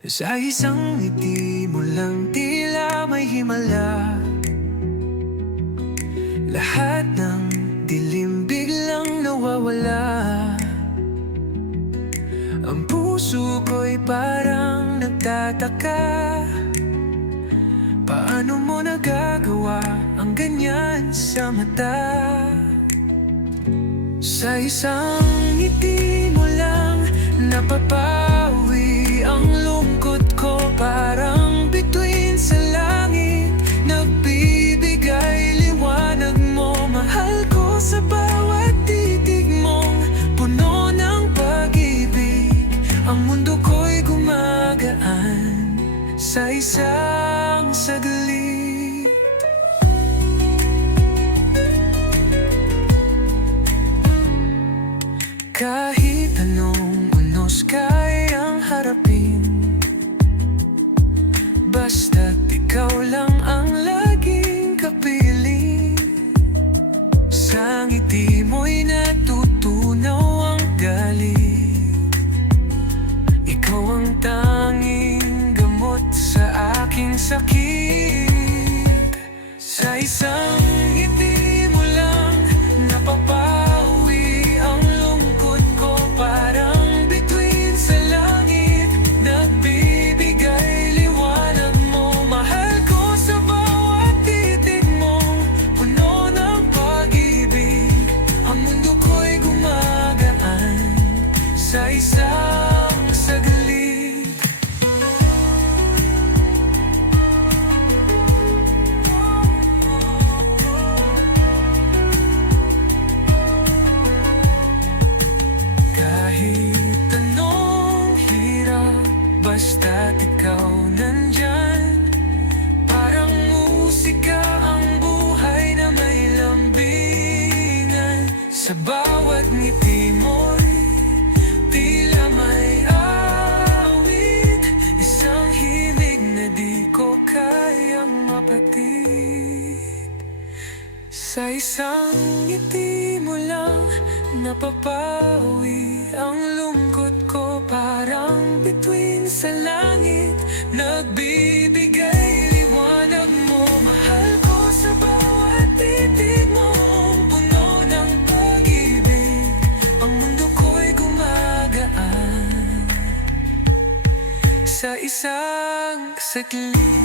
Sa isang ngiti mo lang tila may himala. Lahat ng dilim biglang nawawala. Ang puso ko'y parang nagtataka. Paano mo nagagawa ang ganyan sa mata? Sa isang ngiti mo lang napapawi ang lungkot ko. Parang bituin sa langit nagbibigay liwanag mo. Mahal ko sa bawat titig mong puno ng pag-ibig. Ang mundo ko'y gumagaan sa isang saglit. Kahit anong unos kayang harapin, basta't ikaw lang ang laging kapiling. Sa ngiti mo'y natutunaw ang galing. Ikaw ang tanging gamot sa aking sakit. Sa isang ngiti mo lang napapawi ang lungkot ko. Parang bituin sa langit nagbibigay liwanag mo. Mahal ko sa bawat titig mong puno ng pag-ibig. Ang mundo ko'y gumagaan sa isang saglit. Kahit anong hirap, basta't ikaw nandyan. Parang musika ang buhay na may lambingan. Sa bawat ngiti mo'y tila may awit. Isang himig na di ko kayang mapatid. Sa isang ngiti mo lang napapawi ang lungkot ko. Parang bituin sa langit nagbibigay liwanag mo. Mahal ko sa bawat titig mo puno ng pag-ibig. Ang mundo ko'y gumagaan sa isang saglit.